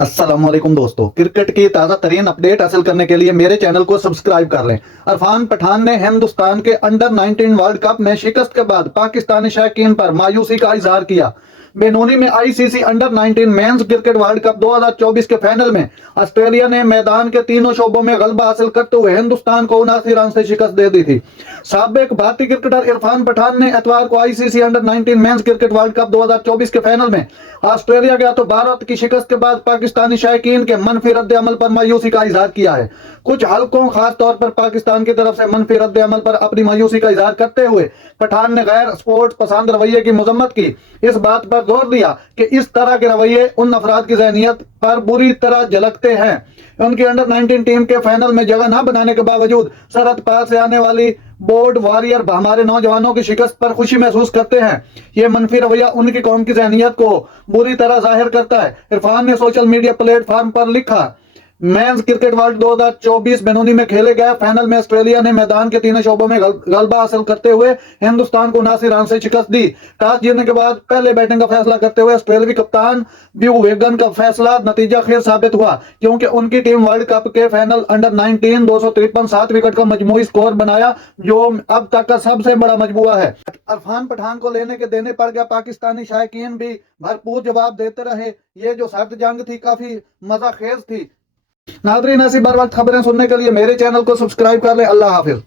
अस्सलाम वालेकुम दोस्तों, क्रिकेट की ताज़ा तरीन अपडेट हासिल करने के लिए मेरे चैनल को सब्सक्राइब कर लें। इरफान पठान ने हिंदुस्तान के अंडर 19 वर्ल्ड कप में शिकस्त के बाद पाकिस्तानी शौकीन पर मायूसी का इजहार किया। बेनोनी में ICC under 19 men's cricket world cup 2024 के फाइनल में ऑस्ट्रेलिया ने मैदान के तीनों शोबों में गलबा हासिल करते हुए हिंदुस्तान को 79 रन से शिकस्त दे दी थी। साबिक भारतीय क्रिकेटर इरफान पठान ने इतवार को ICC under 19 men's cricket world cup 2024 के फाइनल में ऑस्ट्रेलिया के हाथों भारत की शिकस्त के बाद पाकिस्तानी शायकीन के मनफी रद्द अमल पर मायूसी का इजहार किया है। कुछ हलकों खास तौर पर पाकिस्तान की तरफ से मनफी रद्द अमल पर अपनी मायूसी का इजहार करते हुए पठान ने गैर स्पोर्ट्स पसंद रवैये की मजम्मत की। इस बात पर जोर दिया कि इस तरह के रवैये उन अफराद की ज़हनियत पर बुरी तरह झलकते हैं। उनकी अंडर 19 टीम के फाइनल में जगह न बनाने के बावजूद सरहद पार से आने वाली बोर्ड वॉरियर हमारे नौजवानों की शिकस्त पर खुशी महसूस करते हैं। ये मनफी रवैया उनकी कौम की ज़हनियत को बुरी तरह जाहिर करता है। इरफान ने सोशल मीडिया प्लेटफॉर्म पर लिखा, मेंस क्रिकेट वर्ल्ड 2024 बेनोनी में खेले गए फाइनल में ऑस्ट्रेलिया ने मैदान के तीनों शोबों में गलबा हासिल करते हुए हिंदुस्तान को 79 रन से शिकस्त दी। टॉस जीतने के बाद पहले बैटिंग का फैसला करते हुए ऑस्ट्रेलियावी कप्तान ब्यू वेगन का फैसला नतीजा खेल साबित हुआ, क्योंकि उनकी टीम वर्ल्ड कप के फाइनल अंडर 19 253 7 विकेट का मजमूई स्कोर बनाया, जो अब तक का सबसे बड़ा मजमूआ है। इरफान पठान को लेने के देने पड़ गया। पाकिस्तानी शायकीन भी भरपूर जवाब देते रहे। ये जो सर्द जंग थी काफी मजा खेज थी। नाज़रीन, ऐसी बर वक्त खबरें सुनने के लिए मेरे चैनल को सब्सक्राइब कर लें। अल्लाह हाफिज।